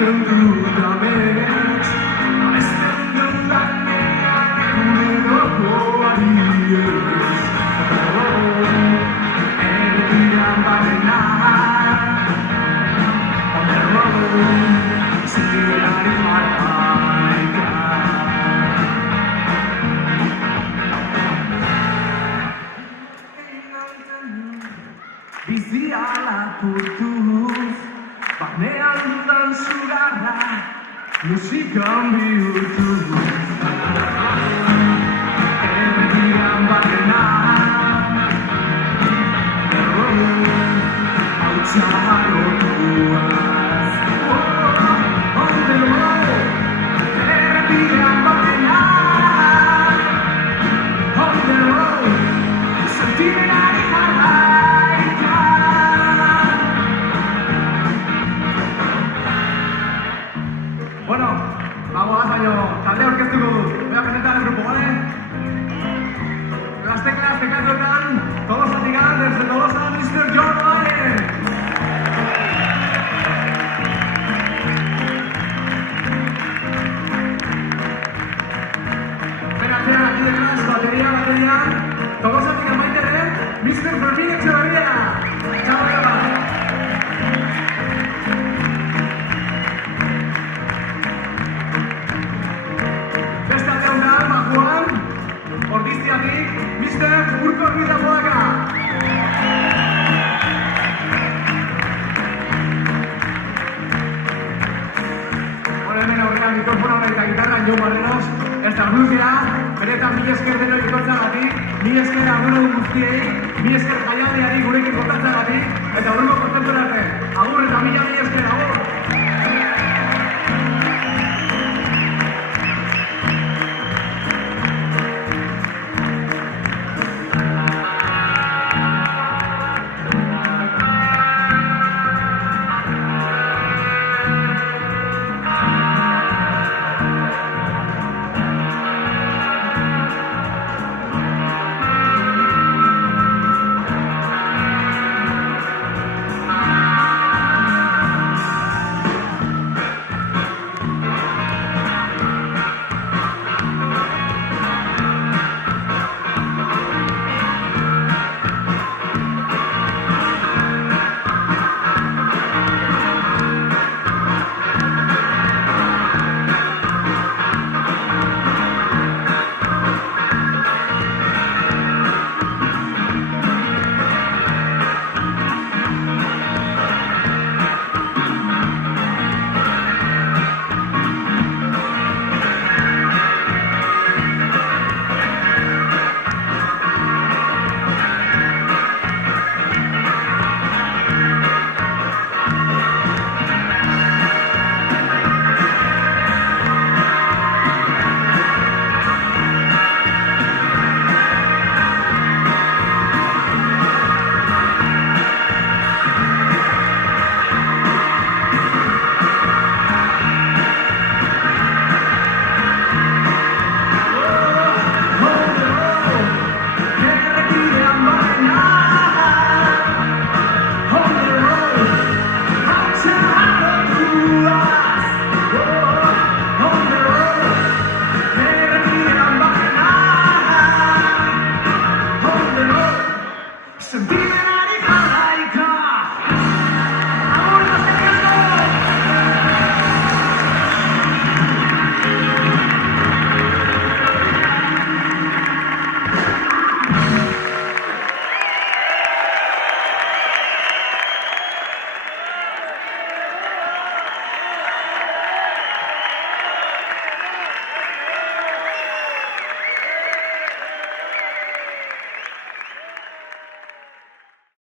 egiten dut amets Aizten dudanean eguneroko adiez Erdian barrena On the road, zirari jarraika Bizia lapurtuz Barnean dudan sugarra Musikan bihurtuz Erdian barrena Hautsa harrotuaz On the road, erdian barrena On the road, sentimenari jarraika Bueno, vamos, baino, talde orkestuko dut. Voy a presentar el grupo, ¿vale? Las teclas de cantotan, Tolosatik desde Tolosa, Mr. John Ryan. Venga, aquí detrás, batería. Tolosatik amaitere, Mr. Fermín Etxeberria. Chao, Eva. Ordiziatik, Mr. Urko Ruiz Apodaca. Hemen aurrean mikrofona eta gitarra Jo Barreros, eta Blukea, beretan mila esker denoi etortzeagatik, mila esker arduradun guztiei, mila esker jaialdiari gurekin kontatzagatik, eta hurrengo kontentu arte. Agur eta mila esker, agur!